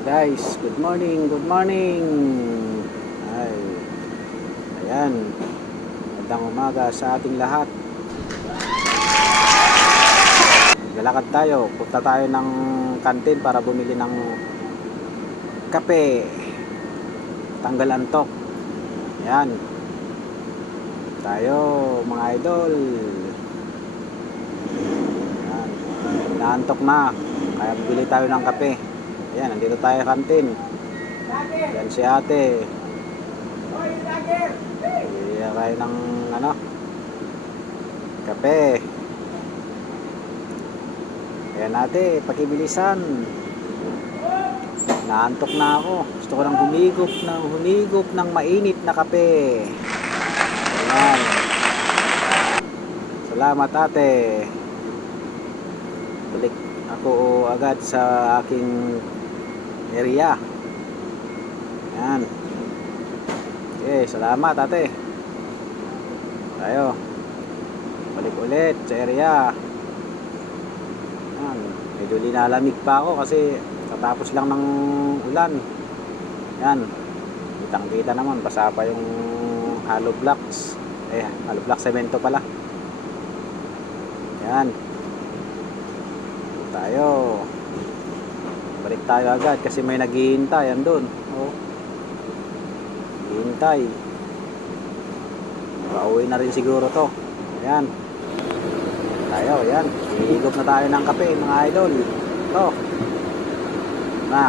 Guys, good morning, good morning. Ay, ayan. Magandang umaga sa ating lahat. Lalakad tayo. Punta tayo ng kantin para bumili ng kape. Tanggal antok. Ayan. Tayo, mga idol. Ayan. Naantok na. Kaya bibili tayo ng kape. Ayan, nandito tayo sa kantin. Ayan si ate. Bibili tayo ng kape. Ayan ate, pakibilisan. Naantok na ako. Gusto ko nang humigop ng mainit na kape. Ayan. Salamat ate. Balik ako agad sa aking area. Ayan. Okay, salamat ate. Tayo. Balik ulit sa area. Ayan. Medyo linalamig pa ako kasi katapos lang ng ulan. Ayan. Kitang-kita naman, basa pa yung hollow blocks. Hollow block semento pala. Ayan. Tayo. Balik tayo agad kasi may naghihintay andun. Oh. Hintay. Pauwi na rin siguro to. Ayan. Tayo, ayan. Hihigop na tayo ng kape, mga idol. Ito. Na.